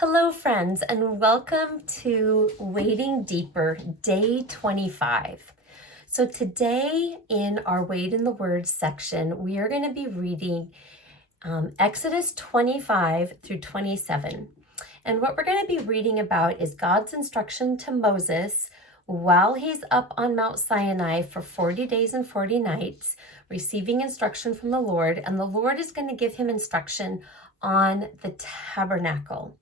Hello, friends, and welcome to Wading Deeper, day 25. So today in our Wade in the Word section, we are going to be reading Exodus 25 through 27. And what we're going to be reading about is God's instruction to Moses while he's up on Mount Sinai for 40 days and 40 nights, receiving instruction from the Lord. And the Lord is going to give him instruction on the tabernacle.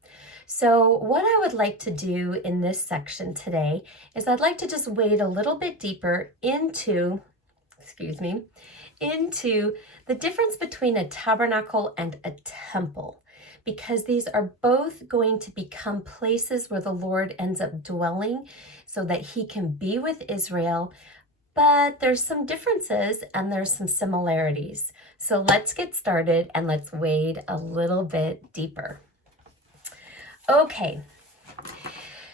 So what I would like to do in this section today is I'd like to just wade a little bit deeper into the difference between a tabernacle and a temple, because these are both going to become places where the Lord ends up dwelling so that he can be with Israel. But there's some differences and there's some similarities. So let's get started and let's wade a little bit deeper. Okay,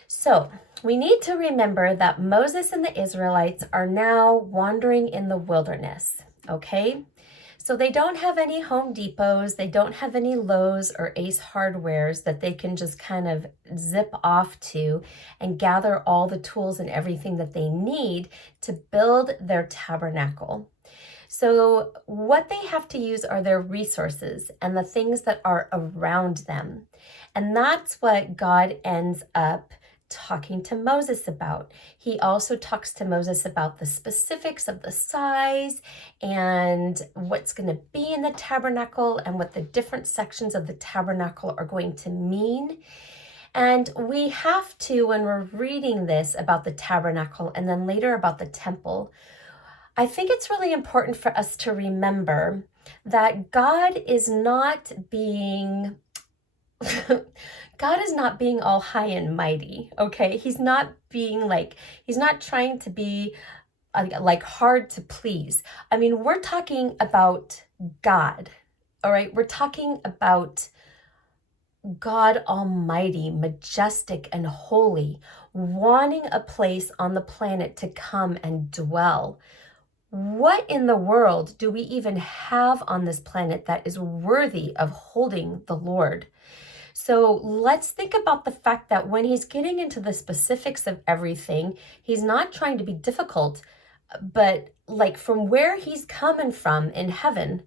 so we need to remember that Moses and the Israelites are now wandering in the wilderness, okay? So they don't have any Home Depots, they don't have any Lowe's or Ace Hardwares that they can just kind of zip off to and gather all the tools and everything that they need to build their tabernacle. So what they have to use are their resources and the things that are around them. And that's what God ends up talking to Moses about. He also talks to Moses about the specifics of the size and what's going to be in the tabernacle and what the different sections of the tabernacle are going to mean. And we have to, when we're reading this about the tabernacle and then later about the temple, I think it's really important for us to remember that God is not being all high and mighty, okay? He's not trying to be like hard to please. I mean, we're talking about God, all right? We're talking about God Almighty, majestic and holy, wanting a place on the planet to come and dwell. What in the world do we even have on this planet that is worthy of holding the Lord? So let's think about the fact that when he's getting into the specifics of everything, he's not trying to be difficult, but like from where he's coming from in heaven,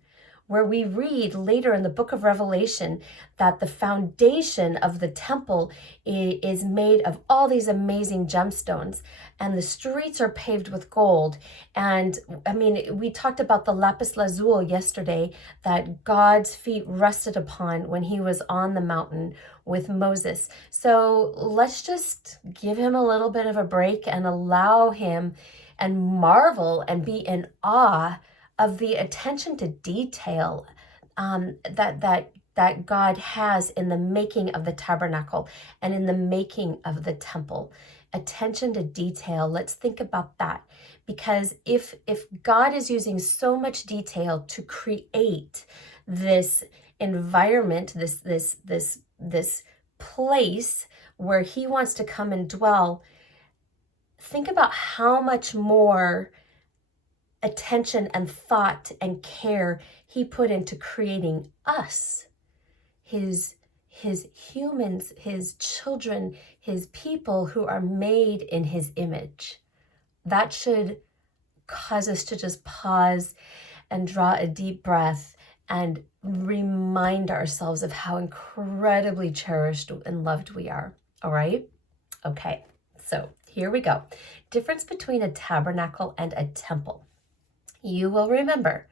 where we read later in the book of Revelation that the foundation of the temple is made of all these amazing gemstones and the streets are paved with gold. And I mean, we talked about the lapis lazuli yesterday that God's feet rested upon when he was on the mountain with Moses. So let's just give him a little bit of a break and allow him and marvel and be in awe of the attention to detail that God has in the making of the tabernacle and in the making of the temple. Attention to detail. Let's think about that, because if God is using so much detail to create this environment, this place where he wants to come and dwell, think about how much more attention and thought and care he put into creating us, his humans, his children, his people who are made in his image. That should cause us to just pause and draw a deep breath and remind ourselves of how incredibly cherished and loved we are. All right? Okay, so here we go. Difference between a tabernacle and a temple. You will remember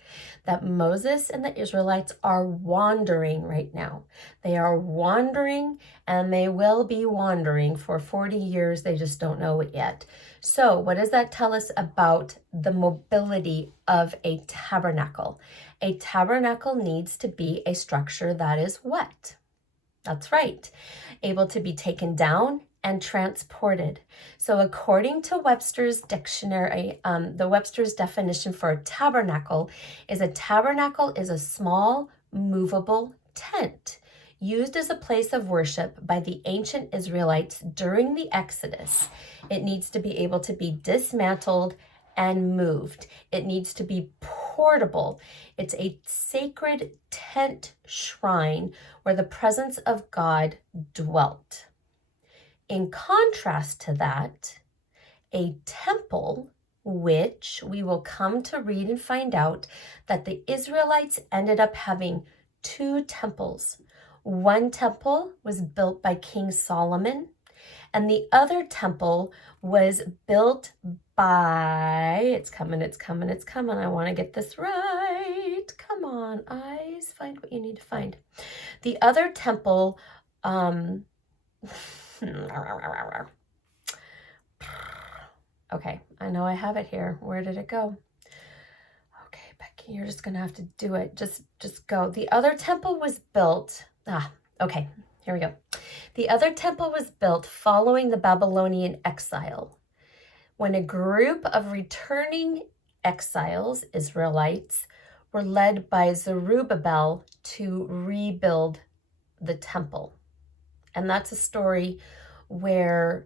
that Moses and the Israelites are wandering right now. They are wandering and they will be wandering for 40 years. They just don't know it yet. So what does that tell us about the mobility of a tabernacle? A tabernacle needs to be a structure that is what? That's right. Able to be taken down and transported. So according to Webster's dictionary, the Webster's definition for a tabernacle is a small movable tent used as a place of worship by the ancient Israelites during the Exodus. It needs to be able to be dismantled and moved. It needs to be portable. It's a sacred tent shrine where the presence of God dwelt. In contrast to that, a temple, which we will come to read and find out that the Israelites ended up having two temples. One temple was built by King Solomon, and the other temple was built by, it's coming, I want to get this right. Come on, eyes, find what you need to find. The other temple, okay, I know I have it here. Where did it go? Okay, Becky, you're just gonna have to do it. Just go. The other temple was built, okay, here we go. The other temple was built following the Babylonian exile, when a group of returning exiles, Israelites, were led by Zerubbabel to rebuild the temple. And that's a story where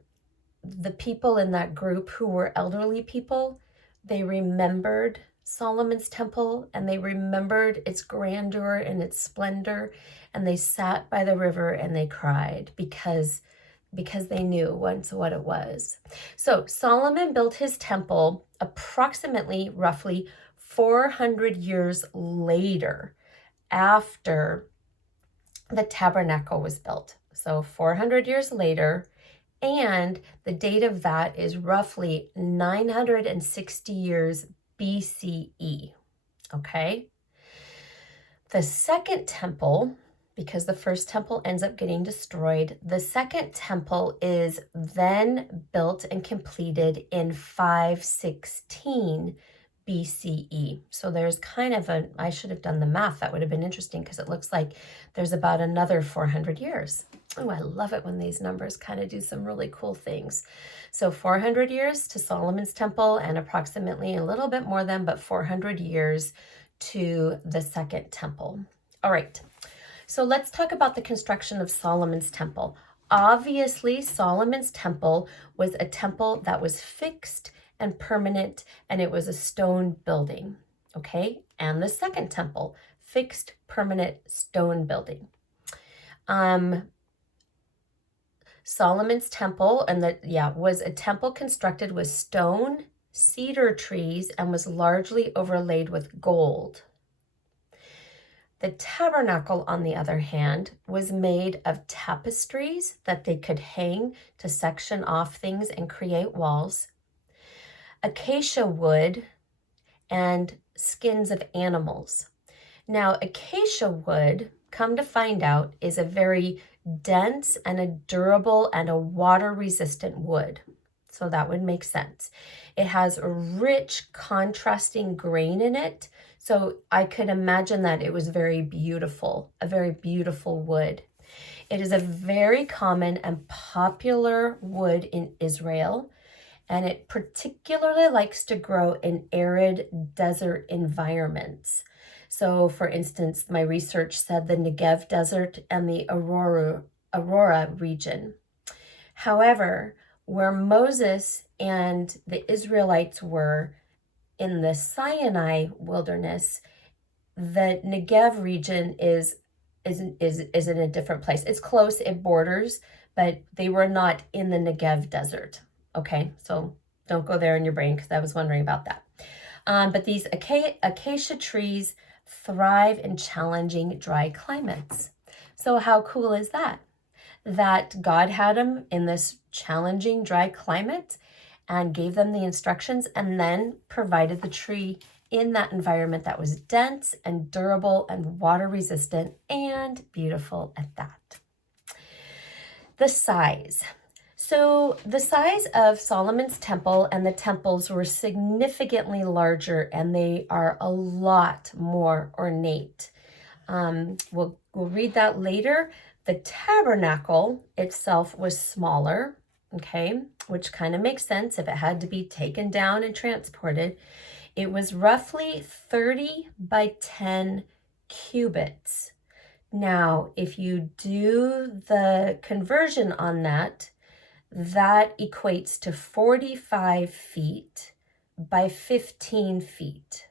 the people in that group who were elderly people, they remembered Solomon's temple and they remembered its grandeur and its splendor, and they sat by the river and they cried because they knew once what it was. So Solomon built his temple approximately roughly 400 years later after the tabernacle was built. So 400 years later, and the date of that is roughly 960 years BCE, okay? The second temple, because the first temple ends up getting destroyed, the second temple is then built and completed in 516 BCE. So there's kind of I should have done the math. That would have been interesting because it looks like there's about another 400 years. Oh, I love it when these numbers kind of do some really cool things. So 400 years to Solomon's temple and approximately a little bit more than, but 400 years to the second temple. All right. So let's talk about the construction of Solomon's temple. Obviously, Solomon's temple was a temple that was fixed and permanent, and it was a stone building, okay? And the second temple, fixed, permanent stone building. Solomon's temple, was a temple constructed with stone, cedar trees, and was largely overlaid with gold. The tabernacle, on the other hand, was made of tapestries that they could hang to section off things and create walls, acacia wood, and skins of animals. Now, acacia wood, come to find out, is a very dense and a durable and a water-resistant wood. So that would make sense. It has a rich, contrasting grain in it. So I could imagine that it was very beautiful, a very beautiful wood. It is a very common and popular wood in Israel, and it particularly likes to grow in arid desert environments. So, for instance, my research said the Negev Desert and the Aurora region. However, where Moses and the Israelites were in the Sinai wilderness, the Negev region is in a different place. It's close, it borders, but they were not in the Negev Desert. Okay, so don't go there in your brain because I was wondering about that. But these acacia trees thrive in challenging dry climates. So how cool is that? That God had them in this challenging dry climate and gave them the instructions and then provided the tree in that environment that was dense and durable and water resistant and beautiful at that. The size. So the size of Solomon's temple and the temples were significantly larger, and they are a lot more ornate. We'll read that later. The tabernacle itself was smaller, okay, which kind of makes sense if it had to be taken down and transported. It was roughly 30 by 10 cubits. Now, if you do the conversion on that, that equates to 45 feet by 15 feet.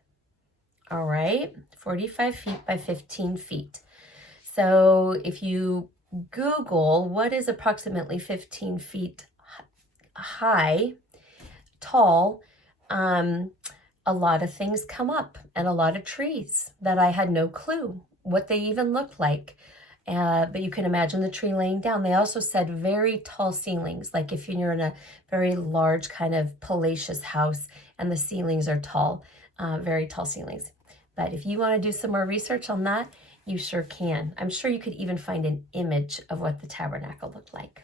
All right, 45 feet by 15 feet. So if you Google what is approximately 15 feet high, tall, a lot of things come up and a lot of trees that I had no clue what they even looked like. But you can imagine the tree laying down. They also said very tall ceilings, like if you're in a very large kind of palatial house and the ceilings are tall, very tall ceilings. But if you want to do some more research on that, you sure can. I'm sure you could even find an image of what the tabernacle looked like.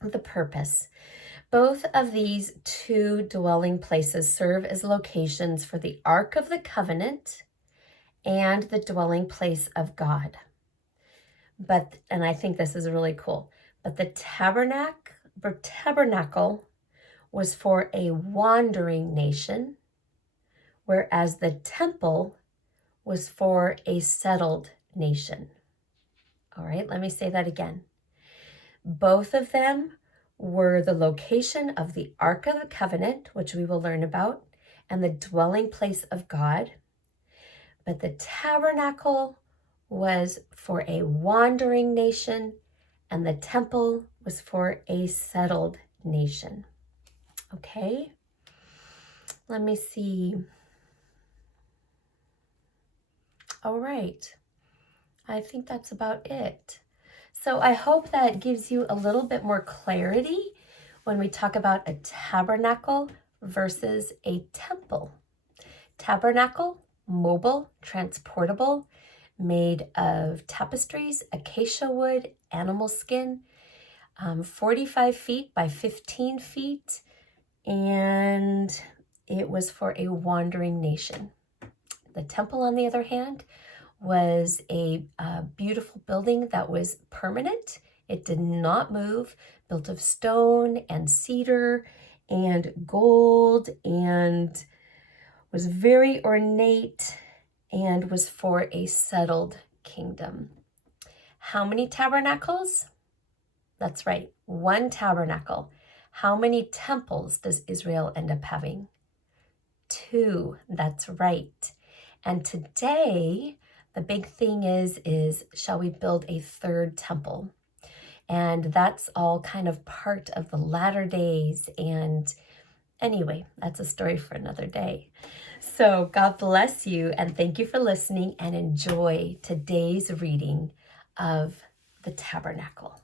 The purpose. Both of these two dwelling places serve as locations for the Ark of the Covenant and the dwelling place of God. And I think this is really cool, but the tabernacle was for a wandering nation, whereas the temple was for a settled nation. All right, let me say that again. Both of them were the location of the Ark of the Covenant, which we will learn about, and the dwelling place of God. But the tabernacle was for a wandering nation, and the temple was for a settled nation. Okay, let me see. All right, I think that's about it. So I hope that gives you a little bit more clarity when we talk about a tabernacle versus a temple. Tabernacle, mobile, transportable, made of tapestries, acacia wood, animal skin, 45 feet by 15 feet, and it was for a wandering nation. The temple, on the other hand, was a beautiful building that was permanent. It did not move, built of stone and cedar and gold, and was very ornate and was for a settled kingdom. How many tabernacles? That's right, one tabernacle. How many temples does Israel end up having? 2, that's right. And today, the big thing is shall we build a third temple? And that's all kind of part of the latter days. And anyway, that's a story for another day. So God bless you, and thank you for listening, and enjoy today's reading of the tabernacle.